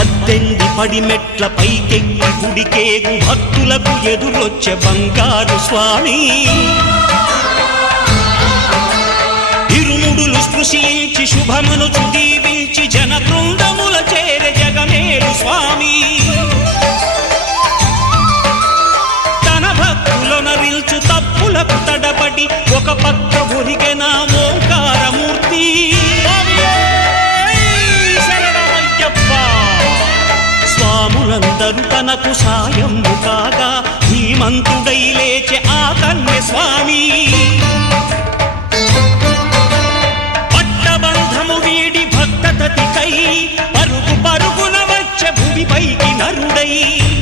18 పడిమెట్ల పైకెక్కి గుడికేగు భక్తులకు ఎదురొచ్చే బంగారు స్వామి ఇరుముడులు స్పృశించి శుభమును దీవించి జన బృందముల చేరే జగమేలు స్వామి తన భక్తులనరిల్చు తప్పులకు తడబడి ఒక పక్క ఒరిగెన ఓంకారమూర్తి స్వాములందరూ తనకు సాయము కాగా ధీమంతుడై లేచే ఆ కన్య స్వామి పట్టబంధము వీడి భక్తతతికై పరుగు పరుగున వచ్చే భూమిపైకి నరుడై